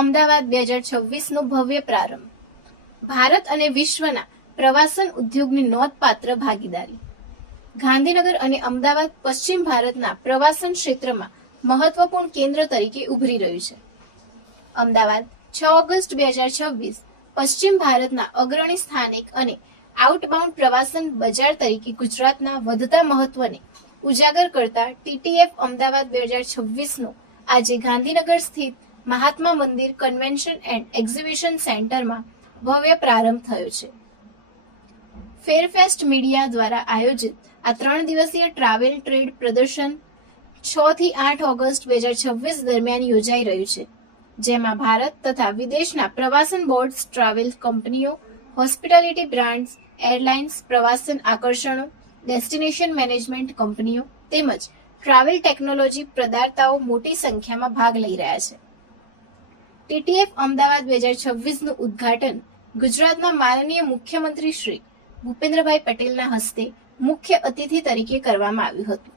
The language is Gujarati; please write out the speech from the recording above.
અમદાવાદ 2026 નો ભવ્ય પ્રારંભ. ભારત અને વિશ્વના પ્રવાસન ઉદ્યોગની નોંધપાત્ર ભાગીદારી. ગાંધીનગર અને અમદાવાદ પશ્ચિમ ભારતના પ્રવાસન ક્ષેત્રમાં મહત્વપૂર્ણ કેન્દ્ર તરીકે ઉભરી રહ્યું છે. અમદાવાદ 6 ઓગસ્ટ 2026 પશ્ચિમ ભારતના અગ્રણી સ્થાનિક અને આઉટબાઉન્ડ પ્રવાસન બજાર તરીકે ગુજરાતના વધતા મહત્વને ઉજાગર કરતા TTF અમદાવાદ 2026 નો આજે ગાંધીનગર સ્થિત Mahatma Mandir convention and exhibition સેન્ટરમાં ભવ્ય પ્રારંભ થયો છે. ફેરફેસ્ટ મીડિયા દ્વારા આયોજિત આ 3 દિવસીય ટ્રાવેલ ટ્રેડ પ્રદર્શન 6 થી 8 ઓગસ્ટ 2026 દરમિયાન યોજાઈ રહ્યું છે, જેમાં ભારત તથા વિદેશના પ્રવાસન બોર્ડ્સ, ટ્રાવેલ કંપનીઓ, હોસ્પિટાલિટી બ્રાન્ડ્સ, એરલાઇન્સ, પ્રવાસન આકર્ષણો, ડેસ્ટિનેશન મેનેજમેન્ટ કંપનીઓ તેમજ ટ્રાવેલ ટેકનોલોજી પ્રદાતાઓ મોટી સંખ્યામાં ભાગ લઈ રહ્યા છે. TTF અમદાવાદ 2026 નું ઉદ્ઘાટન ગુજરાતના માનનીય મુખ્યમંત્રી શ્રી ભૂપેન્દ્રભાઈ પટેલના હસ્તે મુખ્ય અતિથિ તરીકે કરવામાં આવ્યું હતું.